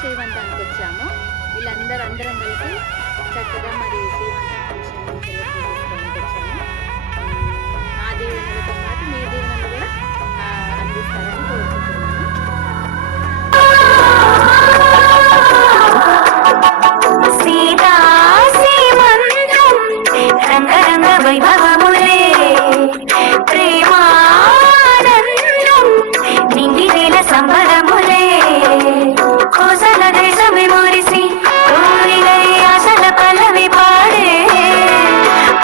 శ్రీమంతానికి వచ్చాము. అందరం కలిసి చక్కగా మరి శ్రీమంతం ఫంక్షన్ సెలబ్రేట్ చేసుకోవడానికి వచ్చాము. మా దీవెనలతో పాటు మీ దీవెనలు కూడా అందిస్తారని కోరుకుంటున్నాను. రంగరంగ వైభవములే ప్రేమానందం నింగి వేల సంబరములే కోసల దేశమే మురిసి కోరిలై ఆశల పల్లవి పాడే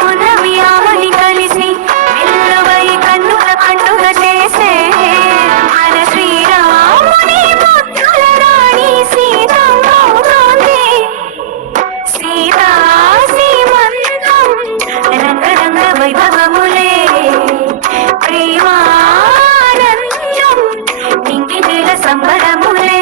పునమి ఆమని కలిసి వెల్లువై కన్నుల పండుగ చేసే మన శ్రీరాముని పుత్రుల రాణి సీతమ్మవుతోంది. సీతా రంగరంగ వైభవములే ప్రేమానందం ఇంటి వేల సంబరములే.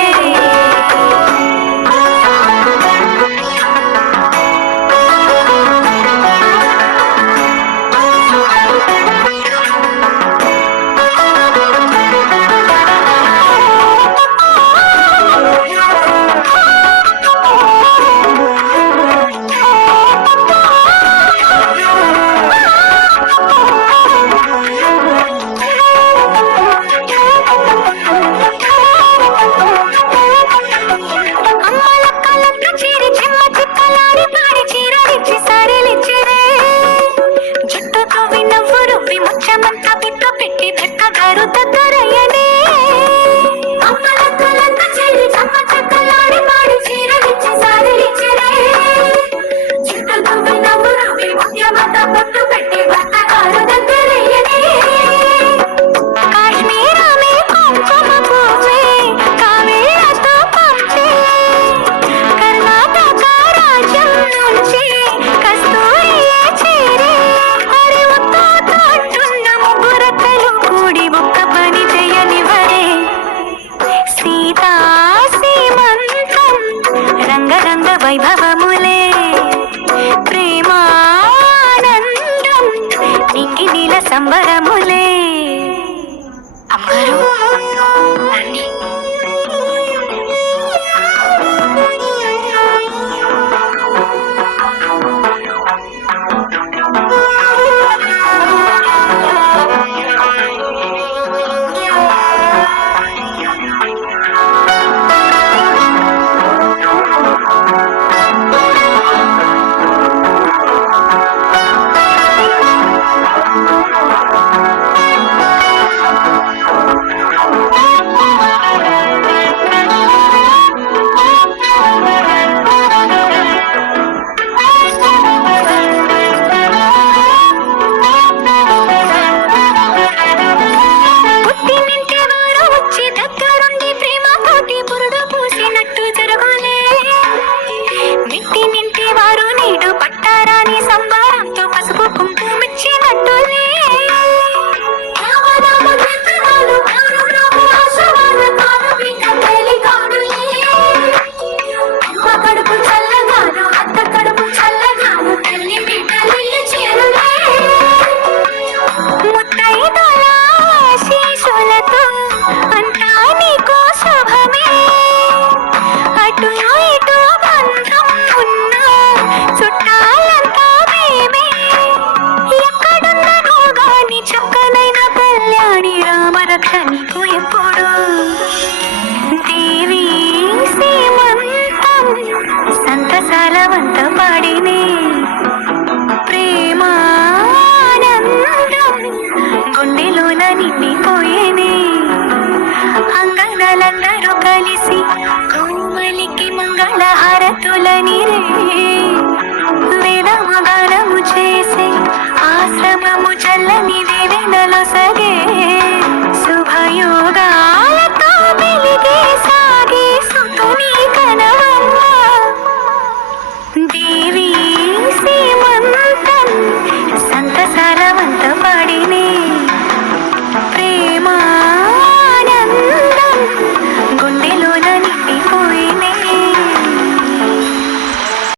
వైభవములే ప్రేమానందం నింగి నీల సంబరములే. అమ్మరు సంతసాలవంత పాడినే ప్రేమానందం గుండెలోన నిండిపోయేనే అంగనాలందరూ కలిసి